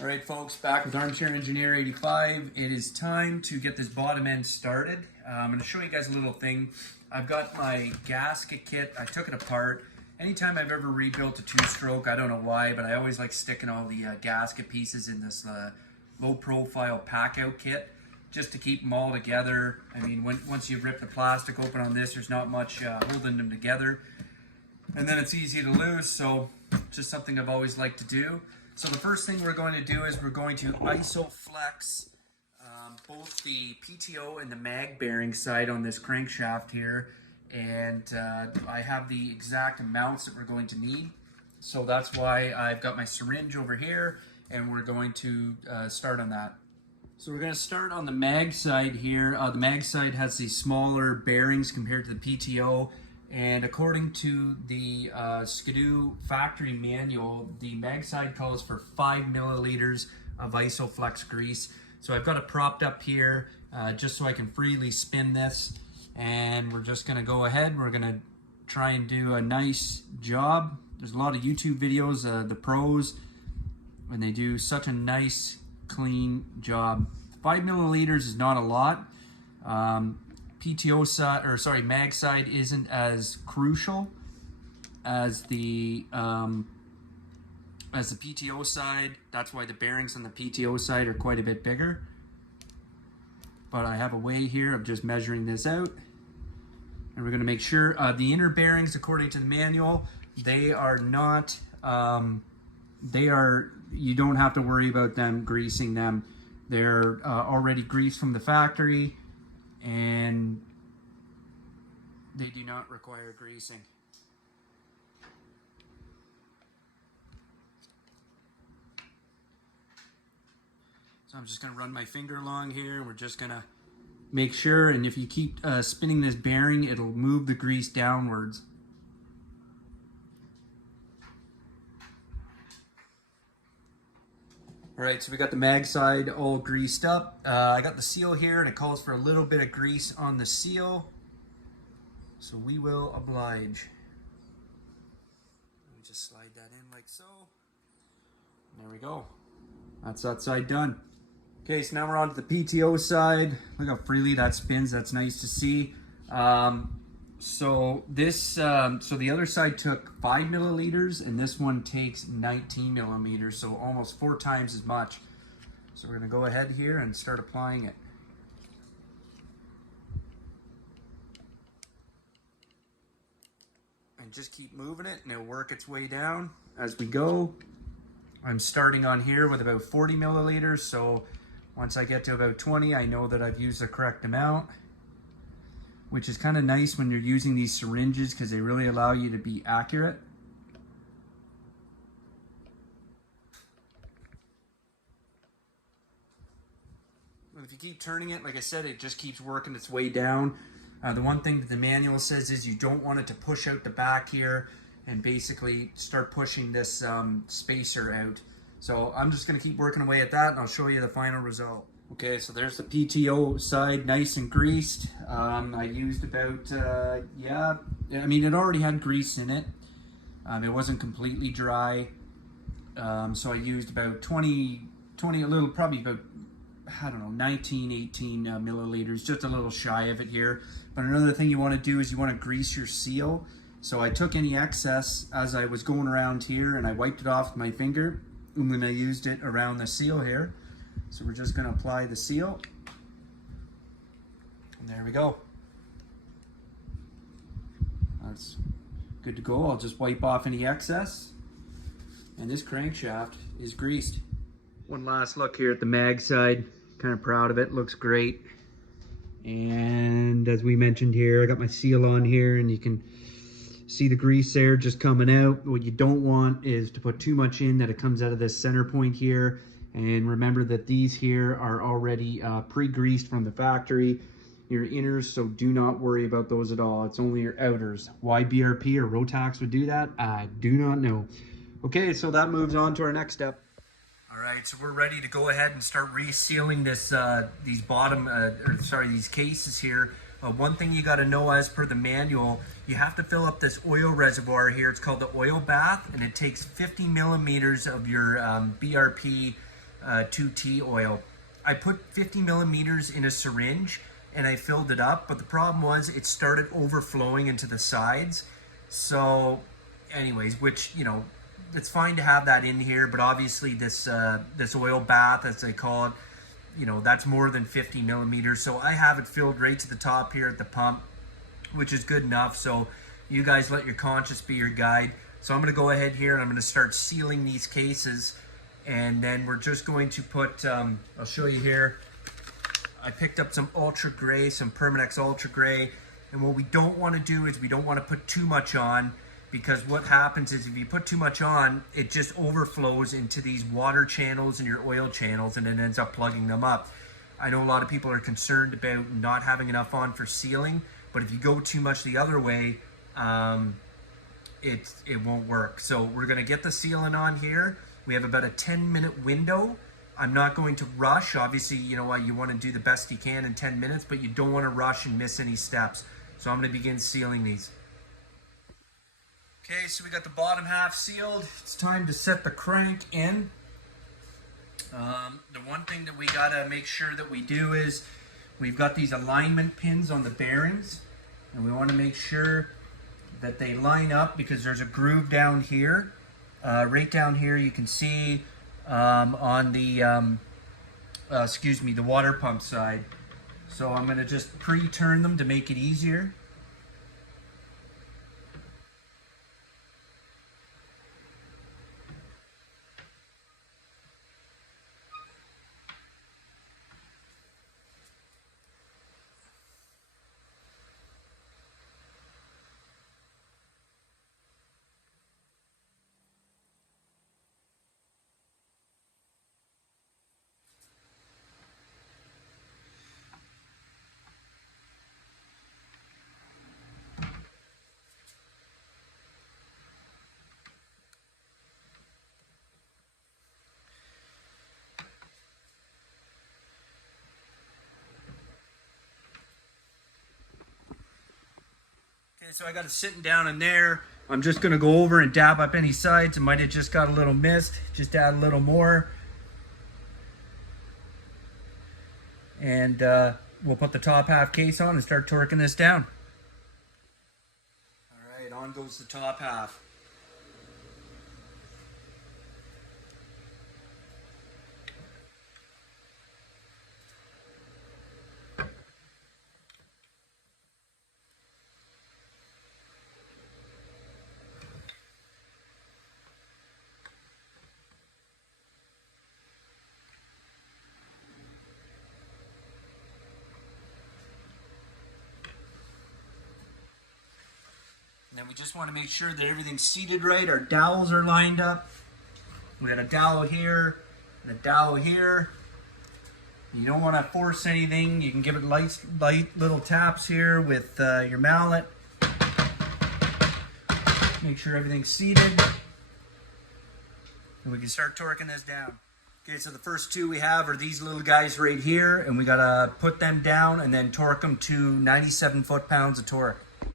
All right, folks, back with Armchair Engineer 85. It is time to get this bottom end started. I'm going to show you guys a little thing. I've got my gasket kit. I took it apart. Anytime I've ever rebuilt a two-stroke, I don't know why, but I always like sticking all the gasket pieces in this low-profile pack-out kit just to keep them all together. I mean, once you rip the plastic open on this, there's not much holding them together. And then it's easy to lose, so just something I've always liked to do. So the first thing we're going to do is we're going to isoflex both the PTO and the mag bearing side on this crankshaft here. And I have the exact amounts that we're going to need. So that's why I've got my syringe over here, and we're going to start on that. So we're going to start on the mag side here. The mag side has these smaller bearings compared to the PTO. And according to the Skidoo factory manual, the mag side calls for 5 milliliters of isoflex grease. So I've got it propped up here just so I can freely spin this. And we're just going to go ahead. We're going to try and do a nice job. There's a lot of YouTube videos, the pros, and they do such a nice, clean job. 5 milliliters is not a lot. PTO side, or sorry, mag side isn't as crucial as the PTO side. That's why the bearings on the PTO side are quite a bit bigger. But I have a way here of just measuring this out, and we're going to make sure the inner bearings, according to the manual, they are not. You don't have to worry about them greasing them. They're already greased from the factory, and they do not require greasing. So I'm just going to run my finger along here, and we're just going to make sure, and if you keep spinning this bearing, it'll move the grease downwards. Alright, so we got the mag side all greased up. I got the seal here, and it calls for a little bit of grease on the seal. So we will oblige. Let me just slide that in like so. There we go. That's that side done. Okay, so now we're on to the PTO side. Look how freely that spins. That's nice to see. So the other side took 5 milliliters, and this one takes 19 millimeters, so almost 4 times as much. So we're going to go ahead here and start applying it. And just keep moving it, and it'll work its way down as we go. I'm starting on here with about 40 milliliters, so once I get to about 20, I know that I've used the correct amount, which is kind of nice when you're using these syringes because they really allow you to be accurate. But if you keep turning it, like I said, it just keeps working its way down. The one thing that the manual says is you don't want it to push out the back here and basically start pushing this spacer out. So I'm just going to keep working away at that, and I'll show you the final result. Okay, so there's the PTO side, nice and greased. I used about, I mean, it already had grease in it. It wasn't completely dry. So I used about 20, probably about, I don't know, 19, 18 milliliters, just a little shy of it here. But another thing you want to do is you want to grease your seal. So I took any excess as I was going around here, and I wiped it off with my finger, and then I used it around the seal here. So we're just going to apply the seal. And there we go. That's good to go. I'll just wipe off any excess. And this crankshaft is greased. One last look here at the mag side. Kind of proud of it. Looks great. And as we mentioned here, I got my seal on here, and you can see the grease there just coming out. What you don't want is to put too much in that it comes out of this center point here. And remember that these here are already pre-greased from the factory, your inners, so do not worry about those at all. It's only your outers. Why BRP or Rotax would do that, I do not know. Okay, so that moves on to our next step. All right, so we're ready to go ahead and start resealing this, these cases here. One thing you got to know, as per the manual, you have to fill up this oil reservoir here. It's called the oil bath, and it takes 50 millimeters of your BRP 2T oil. I put 50 millimeters in a syringe and I filled it up, but the problem was it started overflowing into the sides. So anyways, which, you know, it's fine to have that in here, but obviously this this oil bath, as they call it, you know, that's more than 50 millimeters. So I have it filled right to the top here at the pump, which is good enough. So you guys let your conscience be your guide. So I'm going to go ahead here and I'm going to start sealing these cases, and then we're just going to put, I'll show you here, I picked up some Ultra Gray, some Permanex Ultra Gray, and what we don't want to do is we don't want to put too much on, because what happens is if you put too much on, it just overflows into these water channels and your oil channels, and it ends up plugging them up. I know a lot of people are concerned about not having enough on for sealing, but if you go too much the other way, it won't work. So we're going to get the sealant on here. We have about a 10-minute window. I'm not going to rush. Obviously, you know what, you want to do the best you can in 10 minutes, but you don't want to rush and miss any steps. So I'm going to begin sealing these. Okay, so we got the bottom half sealed. It's time to set the crank in. The one thing that we got to make sure that we do is we've got these alignment pins on the bearings, and we want to make sure that they line up, because there's a groove down here. Right down here you can see on the the water pump side. So I'm going to just pre-turn them to make it easier. Okay, so I got it sitting down in there. I'm just going to go over and dab up any sides. It might have just got a little missed. Just add a little more. And we'll put the top half case on and start torquing this down. All right, on goes the top half. And then we just want to make sure that everything's seated right. Our dowels are lined up. We got a dowel here and a dowel here. You don't want to force anything. You can give it light little taps here with your mallet. Make sure everything's seated. And we can start torquing this down. Okay, so the first two we have are these little guys right here, and we got to put them down and then torque them to 97 foot-pounds of torque.